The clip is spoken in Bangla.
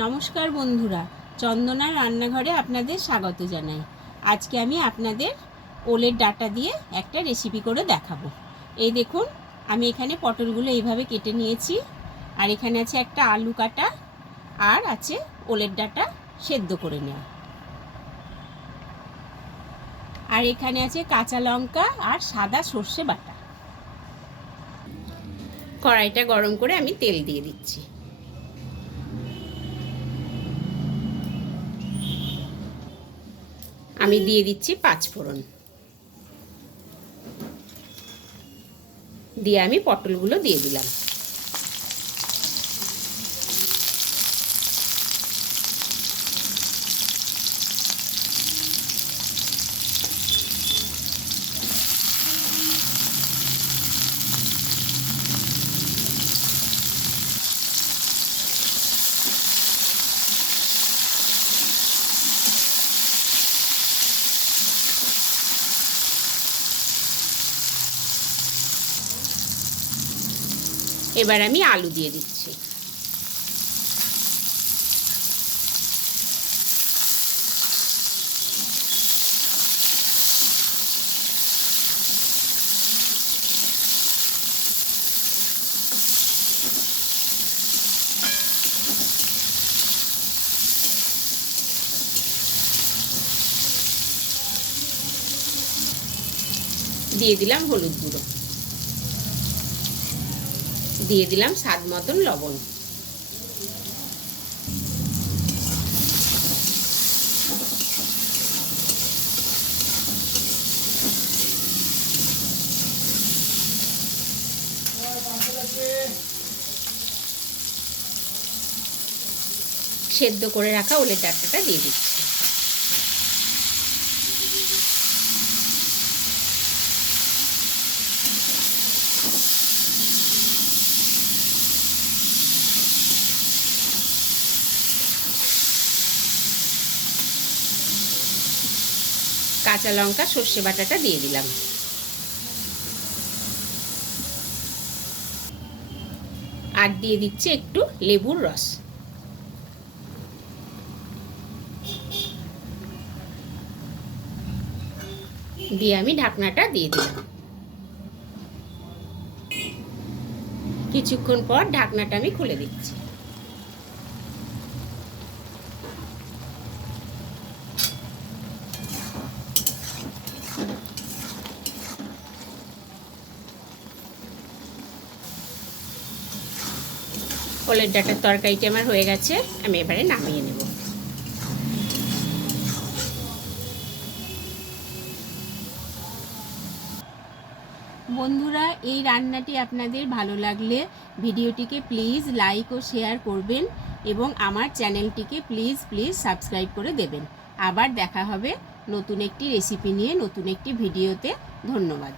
নমস্কার বন্ধুরা, চন্দনার রান্নাঘরে আপনাদের স্বাগত জানাই। আজকে আমি আপনাদের ওলের ডাঁটা দিয়ে একটা রেসিপি করে দেখাবো। এই দেখুন, আমি এখানে পটলগুলো এইভাবে কেটে নিয়েছি, আর এখানে আছে একটা আলু কাটা, আর আছে ওলের ডাঁটা সেদ্ধ করে নেওয়া, আর এখানে আছে কাঁচা লঙ্কা আর সাদা সর্ষে বাটা। কড়াইটা গরম করে আমি তেল দিয়ে দিচ্ছি। আমি দিয়ে দিচ্ছি 5 ফোড়ন, দিয়ে আমি পটলগুলো দিয়ে দিলাম। এবার আমি আলু দিয়ে দিচ্ছি। দিয়ে দিলাম হলুদ গুঁড়ো, দিয়ে দিলাম স্বাদ মতন লবণ। সেদ্ধ করে রাখা ওলের ডাঁটাটা দিয়ে দিচ্ছি। কাঁচা লঙ্কা সর্ষে বাটাটা দিয়ে দিলাম। আর দিয়ে দিচ্ছি একটু লেবুর রস। দিয়ে আমি ঢাকনাটা দিয়ে দিলাম। কিছুক্ষণ পর ঢাকনাটা আমি খুলে দিচ্ছি। ওলের ডাঁটার তরকারিটি আমার হয়ে গেছে, আমি এবারে নামিয়ে নেব। বন্ধুরা, এই রান্নাটি আপনাদের ভালো লাগলে ভিডিওটিকে প্লিজ লাইক ও শেয়ার করবেন, এবং আমার চ্যানেলটিকে প্লিজ সাবস্ক্রাইব করে দেবেন। আবার দেখা হবে নতুন একটি রেসিপি নিয়ে, নতুন একটি ভিডিওতে। ধন্যবাদ।